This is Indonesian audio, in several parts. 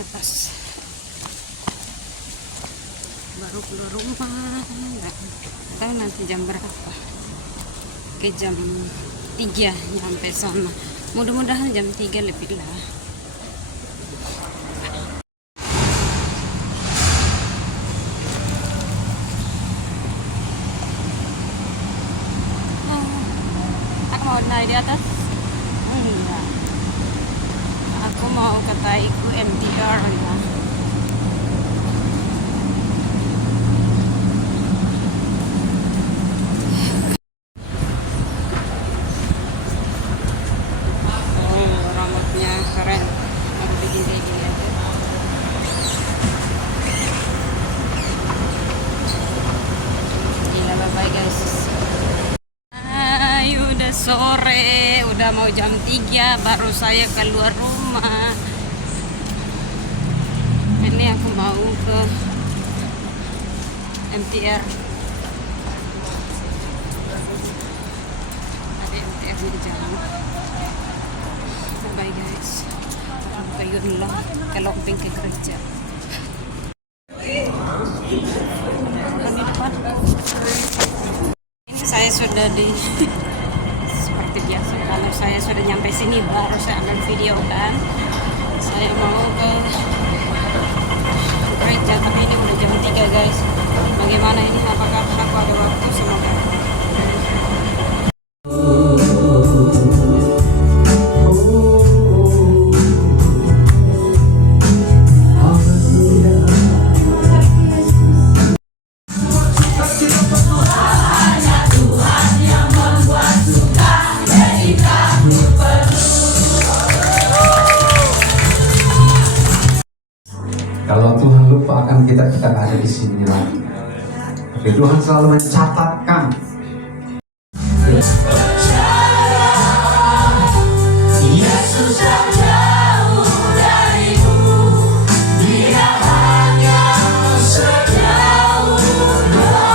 lepas baru keluar rumah, nggak tahu nanti jam berapa. Ke jam 3 nyampe sana, mudah-mudahan jam 3 lebih lah. Aku mau naik di atas. Enggak, aku mau ke Taiku MTR ya. Rambutnya keren, aku bikin kayak gini aja. Gila, bye bye guys. Udah sore, udah mau jam 3 baru saya keluar rumah. Ini aku mau ke MTR. Ada MTR di jalan. Bye guys. Aku ke Yunlong, ke Lomping, ke gereja. Di depan. Ini saya sudah di seperti biasa, kalau saya sudah nyampe sini baru saya akan video kan. Saya mau ke gereja, tapi ini udah jam 3 guys. Bagaimana ini, apakah aku ada waktu? Semoga. Kalau Tuhan lupa akan kita nggak ada di sini lagi. Tapi Tuhan selalu mencatatkan. Yesus tak jauh darimu, Dia hanya sejauh doa.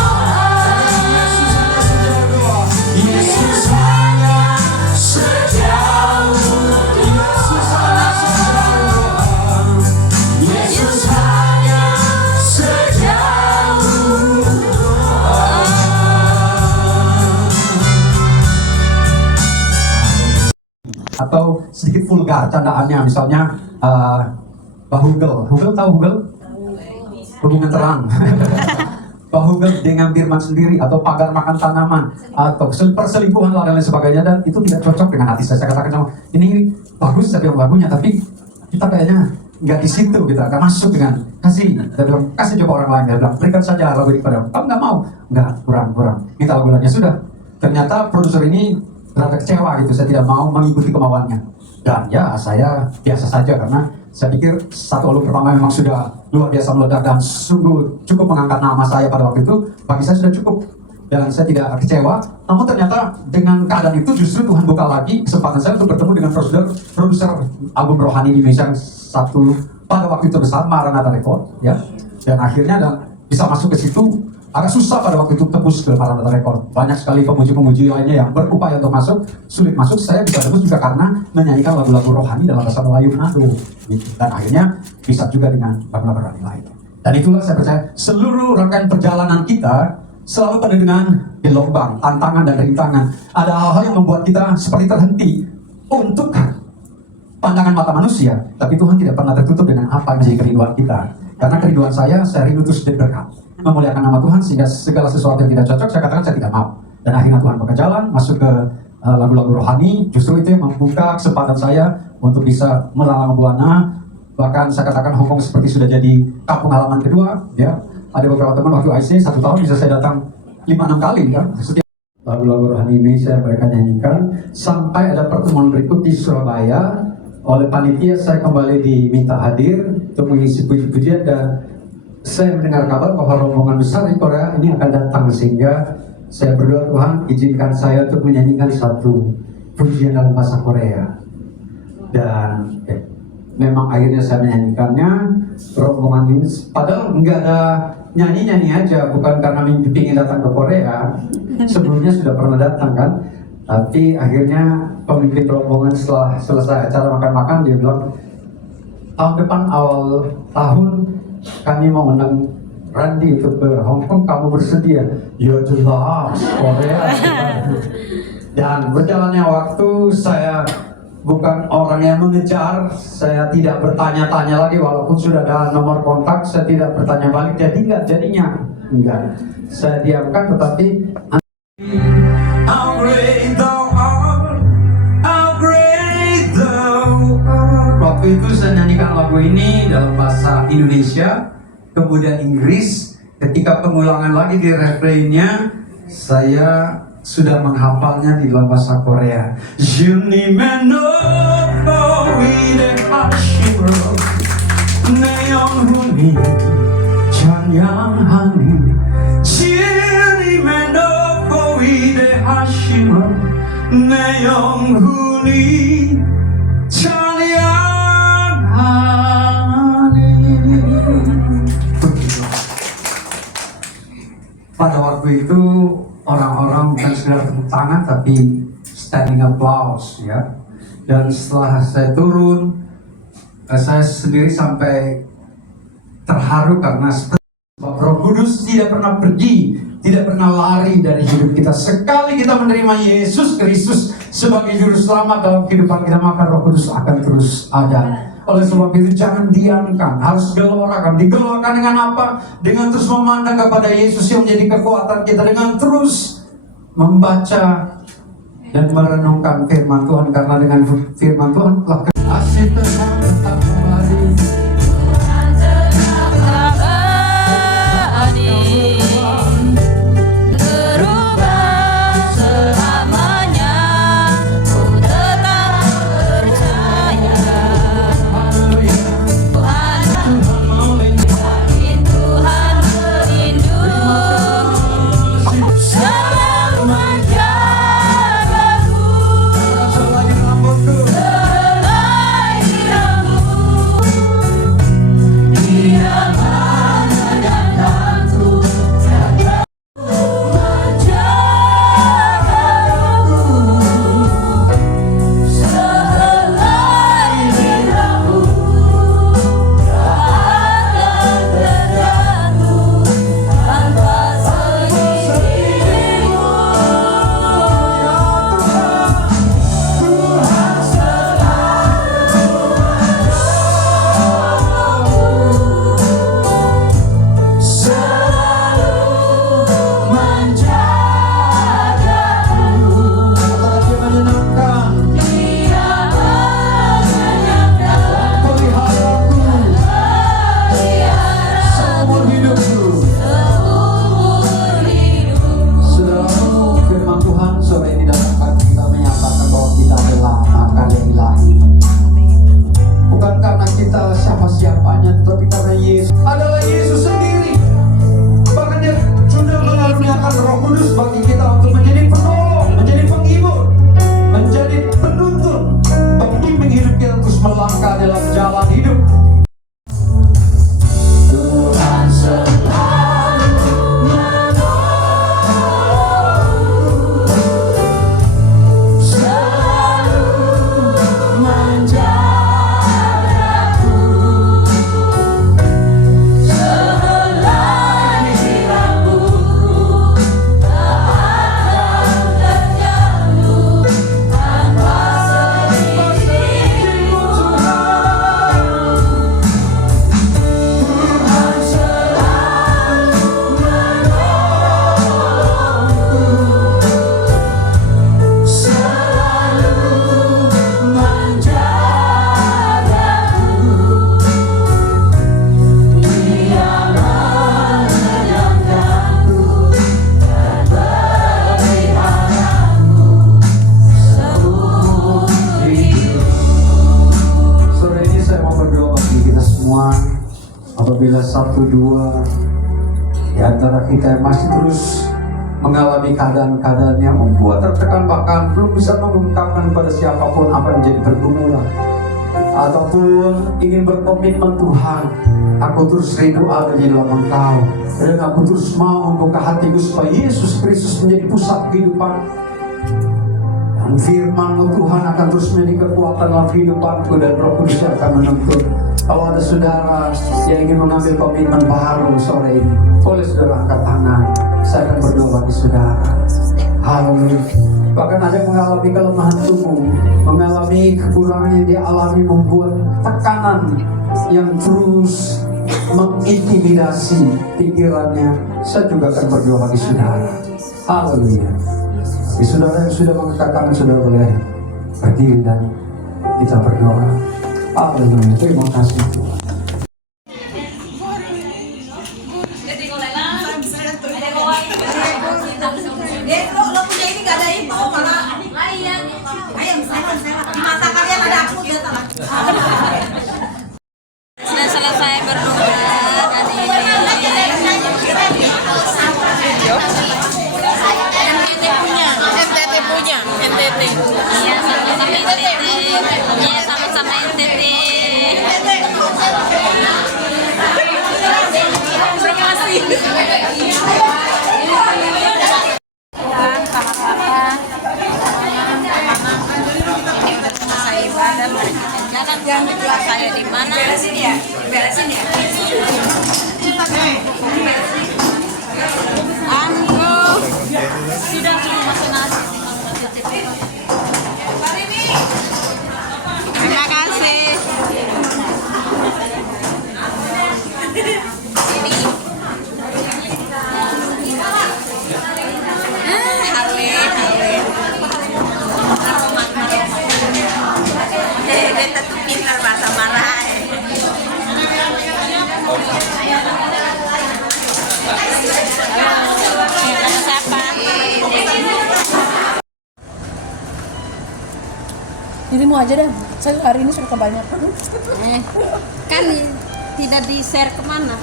Yesus hanya sejauh, Yesus hanya sejauh doa. Yesus hanya sejauh doa. Atau sedikit vulgar candaannya, misalnya Bahugel. Hugel tahu Hugel? Hubungan terang. Bahugel dengan firman sendiri, atau pagar makan tanaman, atau perselingkuhan dan lain sebagainya, dan itu tidak cocok dengan hati saya. Saya katakan sama ini bagus, saya bilang lagunya, tapi kita kayaknya nggak di situ, kita nggak masuk dengan kasih. Dia bilang kasih coba orang lain. Dia bilang berikan saja lagu ini padamu. Kamu nggak mau? Nggak, kurang. Minta lagu lainnya, sudah. Ternyata produser ini rada kecewa gitu, saya tidak mau mengikuti kemauannya. Dan ya saya biasa saja, karena saya pikir satu album pertama memang sudah luar biasa meledak dan sungguh cukup mengangkat nama saya pada waktu itu. Bagi saya sudah cukup dan saya tidak kecewa. Namun ternyata dengan keadaan itu justru Tuhan buka lagi kesempatan saya untuk bertemu dengan produser album rohani Indonesia satu pada waktu itu besar, Maranatha Record ya. Dan akhirnya bisa masuk ke situ. Agak susah pada waktu itu tembus ke Maranatha Record. Banyak sekali pemuji-pemuji lainnya yang berupaya untuk masuk, sulit masuk. Saya bisa tembus juga karena menyanyikan lagu-lagu rohani dalam bahasa Melayu Manado. Gitu. Dan akhirnya bisa juga dengan lagu-lagu rohani lain. Dan itulah saya percaya seluruh rangkaian perjalanan kita selalu penuh dengan gelombang, tantangan dan rintangan. Ada hal-hal yang membuat kita seperti terhenti untuk pandangan mata manusia, tapi Tuhan tidak pernah tertutup dengan apa yang menjadi kerinduan kita. Karena kerinduan saya rindu terus berkat, memuliakan nama Tuhan, sehingga segala sesuatu yang tidak cocok, saya katakan saya tidak mau. Dan akhirnya Tuhan buka jalan, masuk ke lagu-lagu rohani, justru itu yang membuka kesempatan saya untuk bisa melalang Buana. Bahkan saya katakan Hongkong seperti sudah jadi kampung halaman kedua, ya. Ada beberapa teman waktu IC 1 tahun bisa saya datang 5-6 kali, ya. Setiap lagu-lagu rohani Indonesia mereka nyanyikan, sampai ada pertemuan berikut di Surabaya. Oleh panitia saya kembali diminta hadir untuk mengisi puji-pujian, dan saya mendengar kabar bahwa rombongan besar di Korea ini akan datang, sehingga saya berdoa Tuhan izinkan saya untuk menyanyikan satu pujian dalam bahasa Korea. Dan memang akhirnya saya menyanyikannya rombongan ini, padahal nggak ada nyanyi-nyanyi aja, bukan karena mimpi ingin datang ke Korea, sebelumnya sudah pernah datang kan, tapi akhirnya pemimpin rombongan setelah selesai acara makan-makan dia bilang, tahun depan awal tahun kami mau undang Randy untuk ke Hong Kong, kamu bersedia? Ya jelas, Korea. Dan berjalannya waktu, saya bukan orang yang mengejar, saya tidak bertanya-tanya lagi, walaupun sudah ada nomor kontak, saya tidak bertanya balik, jadi nggak jadinya, enggak. Saya diamkan, tetapi how great thou art, how great thou art. Waktu itu saya nyanyikan lagu ini dalam bahasa Indonesia, kemudian Inggris. Ketika pengulangan lagi di refrainnya, saya sudah menghafalnya di dalam bahasa Korea. Pada waktu itu orang-orang bukan sekedar tepuk tangan tapi standing applause ya. Dan setelah saya turun, saya sendiri sampai terharu karena Roh Kudus tidak pernah pergi, tidak pernah lari dari hidup kita. Sekali kita menerima Yesus Kristus sebagai juru selamat dalam kehidupan kita, maka Roh Kudus akan terus ada. Oleh sebab itu jangan diamkan, harus gelorakan. Digelorkan dengan apa? Dengan terus memandang kepada Yesus yang menjadi kekuatan kita, dengan terus membaca dan merenungkan firman Tuhan, karena dengan firman Tuhan telah kasih Tuhan tetap kembali. Apabila satu dua di antara kita yang masih terus mengalami keadaan-keadaan yang membuat tertekan, bahkan belum bisa mengungkapkan kepada siapapun apa yang menjadi pergumulan, ataupun ingin berkomitmen Tuhan, aku terus rindu ada di dalam Engkau, dan aku terus mau membuka hatiku supaya Yesus Kristus menjadi pusat kehidupan. Dan firman-Mu Tuhan akan terus menjadi kekuatan dalam kehidupanku, dan Roh Kudus akan menuntun. Kalau ada saudara yang ingin mengambil komitmen baru sore ini, boleh saudara angkat tangan. Saya akan berdoa bagi saudara. Haleluya. Bahkan ada yang mengalami kelemahan tubuh, mengalami kekurangan yang dia alami, membuat tekanan yang terus mengintimidasi pikirannya. Saya juga akan berdoa bagi saudara. Haleluya. Bagi saudara yang sudah mengangkat tangan, saudara boleh berdiri dan kita berdoa. Haleluya. Terima kasih Tuhan. Lo punya ini gak ada itu malah ayam mata kalian ada aku gitu. Sudah selesai berdoa tadi. NTT punya NTT. Iya, sama-sama NTT. Iya, sama-sama NTT. Terima kasih. Yang saya di mana? Beresin ya. Anggo sudah masuk nasi. Terima kasih. Beta tuh pintar bahasa marah. Siapa? Dirimu aja dah, saya hari ini sudah kebanyakan. Kan tidak di share kemana?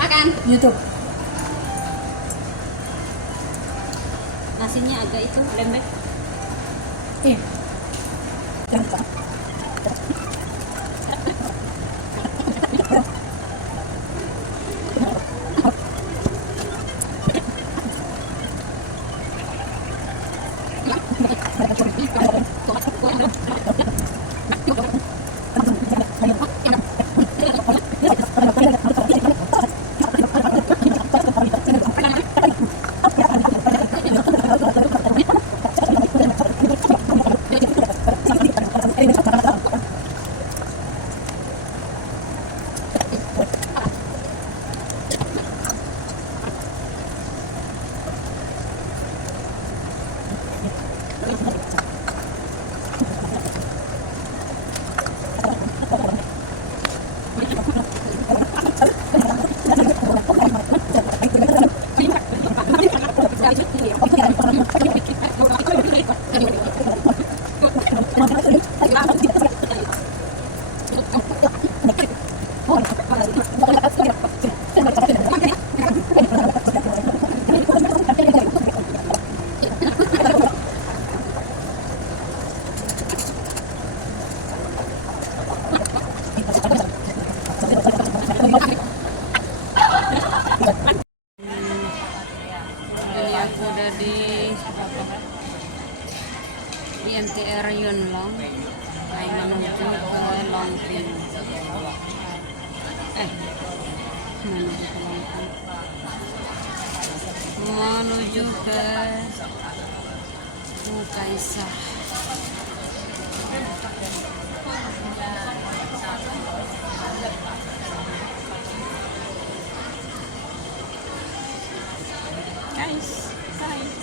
Makan. YouTube. Nasinya agak itu lembek. Iya. Jangan lupa. Ini aku udah di NTR Yunlong, menuju ke Longping. Menuju ke Longping. Menuju ke Mukaisah. Guys, bye.